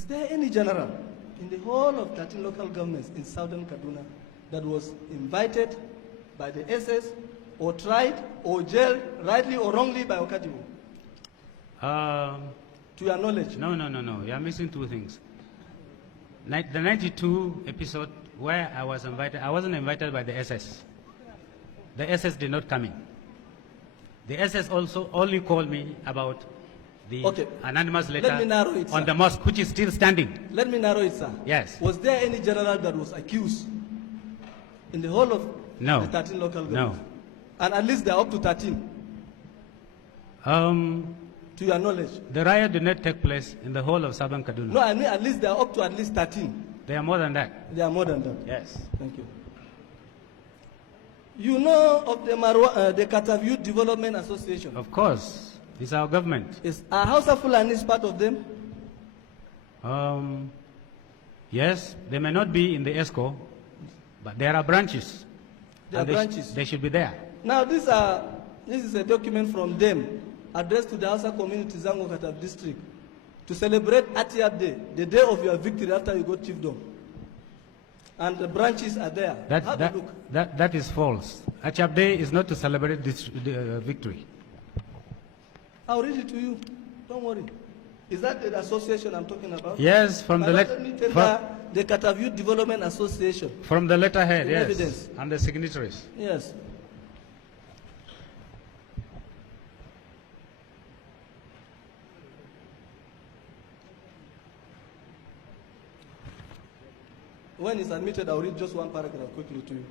Is there any general in the whole of 13 local governments in southern Kaduna that was invited by the SS or tried or jailed, rightly or wrongly, by Okadibo? To your knowledge? No. You are missing two things. The 92 episode where I was invited, I wasn't invited by the SS. The SS did not come in. The SS also only called me about the anonymous letter on the mosque, which is still standing. Let me narrow it, sir. Yes. Was there any general that was accused in the whole of No. the 13 local No. governments? And at least they are up to 13, to your knowledge? The riot did not take place in the whole of southern Kaduna. No, I mean at least they are up to at least 13. They are more than that. They are more than that. Yes. Thank you. You know of the Kataview Development Association? Of course. It's our government. Is Hausa Fulani part of them? Yes, they may not be in the ESCO, but there are branches. There are branches. They should be there. Now, this is a document from them addressed to the Hausa community, Zango Katav district, to celebrate Atiab Day, the day of your victory after you got chiefdom. And the branches are there. That is false. Atiab Day is not to celebrate this victory. I'll read it to you. Don't worry. Is that the association I'm talking about? Yes, from the the Kataview Development Association. From the letterhead, yes. Evidence. And the signatories. Yes. When it's admitted, I'll read just one paragraph quickly to you.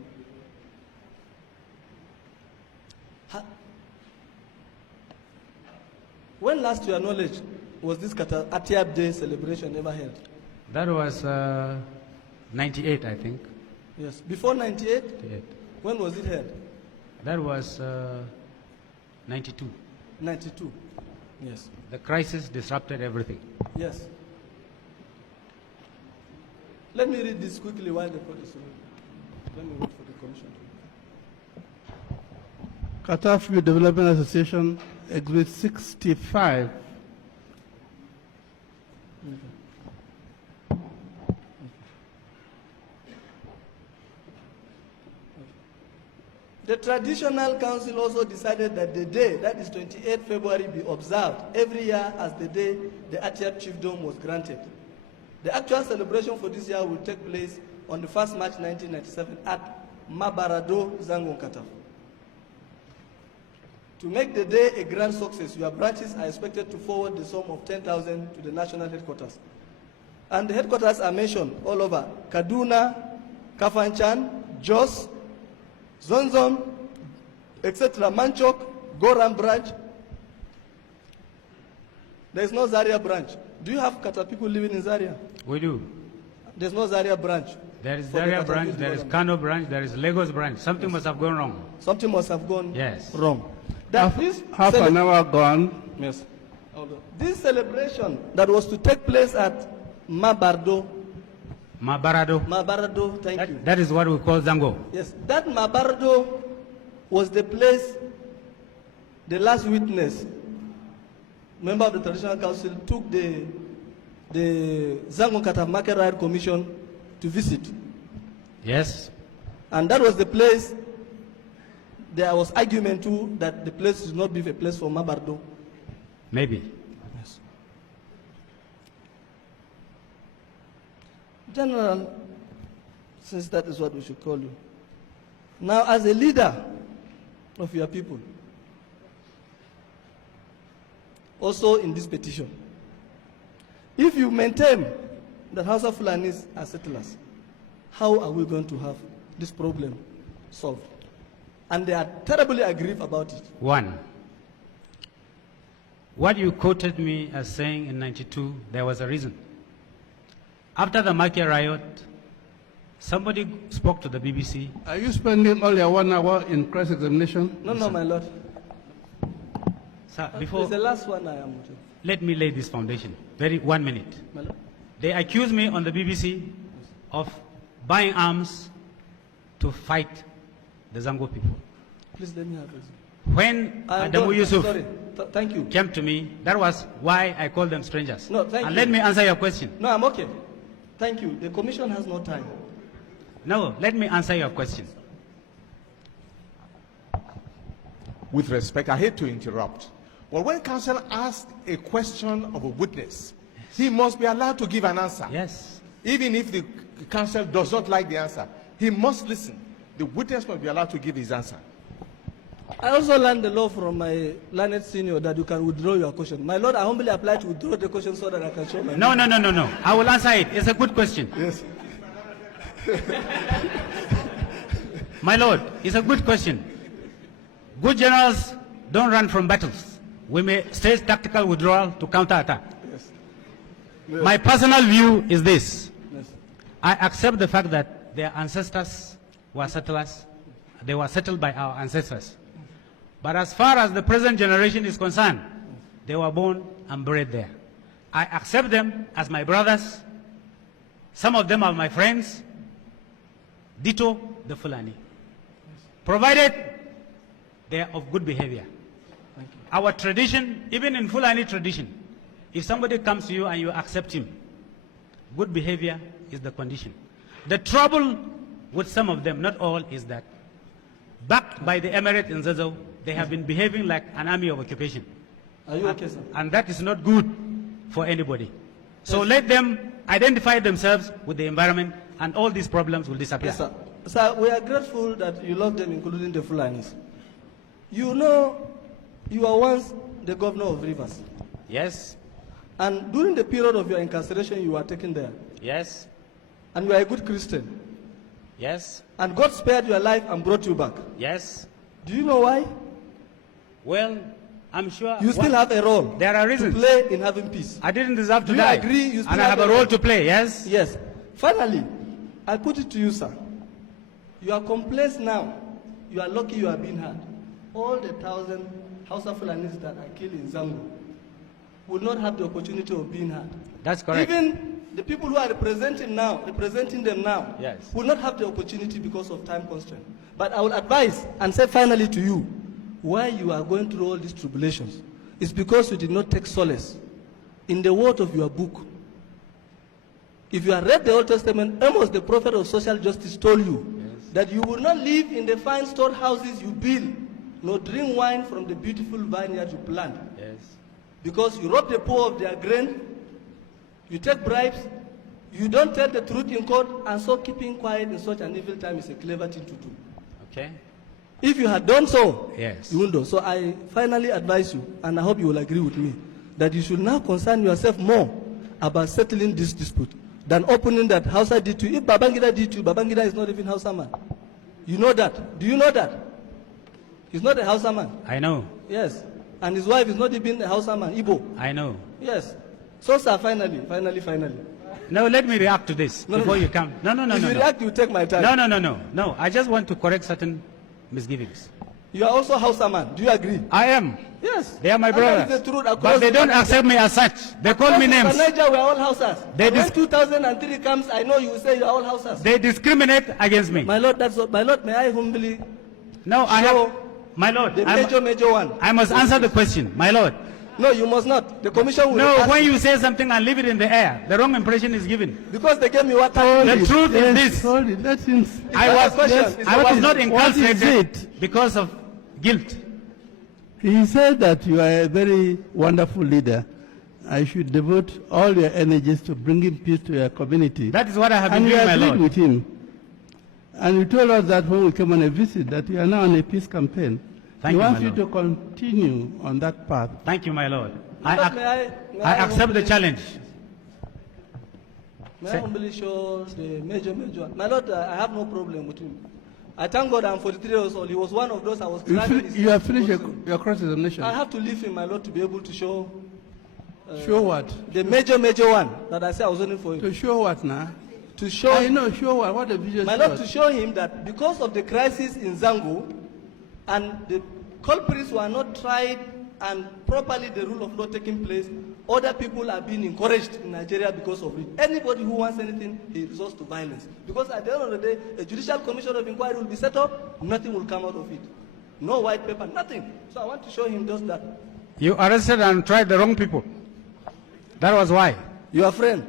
When last, to your knowledge, was this Atiab Day celebration ever held? That was 98, I think. Yes. Before 98? 98. When was it held? That was 92. 92. Yes. The crisis disrupted everything. Yes. Let me read this quickly while the court is reading. Let me wait for the commission to read. Kataview Development Association, Exhibit 65. The Traditional Council also decided that the day, that is 28 February, be observed every year as the day the Atiab Chiefdom was granted. The actual celebration for this year will take place on the 1st March 1997 at Mabarado, Zangon Kataf. To make the day a grand success, your branches are expected to forward the sum of 10,000 to the national headquarters. And the headquarters are mentioned all over: Kaduna, Kafanchan, Jos, Zonzon, etc., Manchok, Goram branch. There is no Zaria branch. Do you have Kata people living in Zaria? We do. There's no Zaria branch. There is Zaria branch, there is Kano branch, there is Lagos branch. Something must have gone wrong. Something must have gone Yes. wrong. Half an hour gone. Yes. This celebration that was to take place at Mabarado, thank you. That is what we call Zango. Yes, that Mabarado was the place the last witness, member of the Traditional Council, took the Zango Kata Market Riot Commission to visit. Yes. And that was the place, there was argument too that the place should not be a place for Mabarado. Maybe. Yes. General, since that is what we should call you, now as a leader of your people, also in this petition, if you maintain that Hausa Fulanis are settlers, how are we going to have this problem solved? And they are terribly aggrieved about it. One, what you quoted me as saying in 92, there was a reason. After the Makia riot, somebody spoke to the BBC. Are you spending all your 1 hour in cross-examination? No, no, my lord. Sir, before, it's the last one I am with you. Let me lay this foundation. 1 minute. My lord. They accused me on the BBC of buying arms to fight the Zango people. Please let me have it. When Adamu Yusuf, sorry. Thank you. came to me. That was why I called them strangers. No, thank and you. let me answer your question. No, I'm okay. Thank you. The commission has no time. No, let me answer your question. With respect, I hate to interrupt, but when counsel asks a question of a witness, he must be allowed to give an answer. Yes. Even if the counsel does not like the answer, he must listen. The witness must be allowed to give his answer. I also learned the law from my learned senior that you can withdraw your question. My Lord, I humbly apply to withdraw the question so that I can show my... No. I will answer it. It's a good question. Yes. My Lord, it's a good question. Good generals don't run from battles. We may stage tactical withdrawal to counterattack. Yes. My personal view is this. Yes. I accept the fact that their ancestors were settlers. They were settled by our ancestors. But as far as the present generation is concerned, they were born and bred there. I accept them as my brothers. Some of them are my friends. Ditto the Fulani. Provided they are of good behavior. Our tradition, even in Fulani tradition, if somebody comes to you and you accept him, good behavior is the condition. The trouble with some of them, not all, is that backed by the emirate in Zazzau, they have been behaving like an army of occupation. Are you okay, sir? And that is not good for anybody. So let them identify themselves with the environment and all these problems will disappear. Yes, sir. Sir, we are grateful that you love them, including the Fulanis. You know, you were once the governor of Rivers. Yes, And during the period of your incarceration, you were taken there. yes, And you are a good Christian. yes, And God spared your life and brought you back. yes. Do you know why? Well, I'm sure You still have a role there are to reasons. play in having peace. I didn't deserve to Do you die. agree you still and I have have a a role role? to play, yes? Yes. Finally, I put it to you, sir. Your complaints now, you are lucky you are being heard. All the 1,000 Hausa Fulanis that are killed in Zango will not have the opportunity of being heard. That's correct. Even the people who are representing them now, Yes. will not have the opportunity because of time constraint. But I will advise and say finally to you, why you are going through all these tribulations is because you did not take solace in the word of your book. If you have read the Old Testament, Amos, the prophet of social justice, told you that you will not live in the fine storehouses you build, nor drink wine from the beautiful vineyard you plant. Yes. Because you rob the poor of their grain, you take bribes, you don't tell the truth in court, and so keeping quiet in such an evil time is a clever thing to do. Okay. If you had done so, Yes. you will do. So I finally advise you, and I hope you will agree with me, that you should now concern yourself more about settling this dispute than opening that Hausa did to you. If Babangida did to you, Babangida is not even Hausa man. You know that. Do you know that? He's not a Hausa man. I know. Yes. And his wife is not even a Hausa man, Igbo. I know. Yes. So, sir, finally. No, let me react to this before you come. No. If you react, you take my time. No. I just want to correct certain misgivings. You are also Hausa man. Do you agree? I am. Yes. They are my And that brothers. is the truth across But they the don't Niger. accept me as such. They call me Across names. the Niger, we are all Hausas. They And when dis- 2003 comes, I know you will say you are all Hausas. They discriminate against me. My Lord, that's what. My Lord, may I humbly No, I show have. My Lord, the I'm- major one. I must answer the question. My Lord. No, you must not. The commission will No, ask when you say something and leave it in the air, the wrong impression is given. because they gave me what The truth is this. Hold it. Let him. I a was, question. yes, It's I a was question. not What is incarcerated it? because of guilt. He said that you are a very wonderful leader. I should devote all your energies to bringing peace to your community. That is what I have been And you doing, my agreed Lord. with him. And you told us that when we came on a visit that you are now on a peace campaign. Thank he you, wants my you to continue on that path. Thank you, my Lord. My Lord, may I accept the humbly- challenge. May I humbly show the major one? My Lord, I have no problem with him. I thank God I'm 43 years old. He was one of those I was crying. You have finished your cross-examination. I have to leave him, my Lord, to be able to show Show what? the major one that I said I was only for him. To show what now? To show, I know, show what? What the video my Lord, shows. to show him that because of the crisis in Zango and the culprits were not tried and properly the rule of law taking place, other people are being encouraged in Nigeria because of it. Anybody who wants anything, he resorts to violence. Because at the end of the day, a judicial commission of inquiry will be set up, nothing will come out of it. No white paper, nothing. So I want to show him just that. You arrested and tried the wrong people. That was why. Your friend.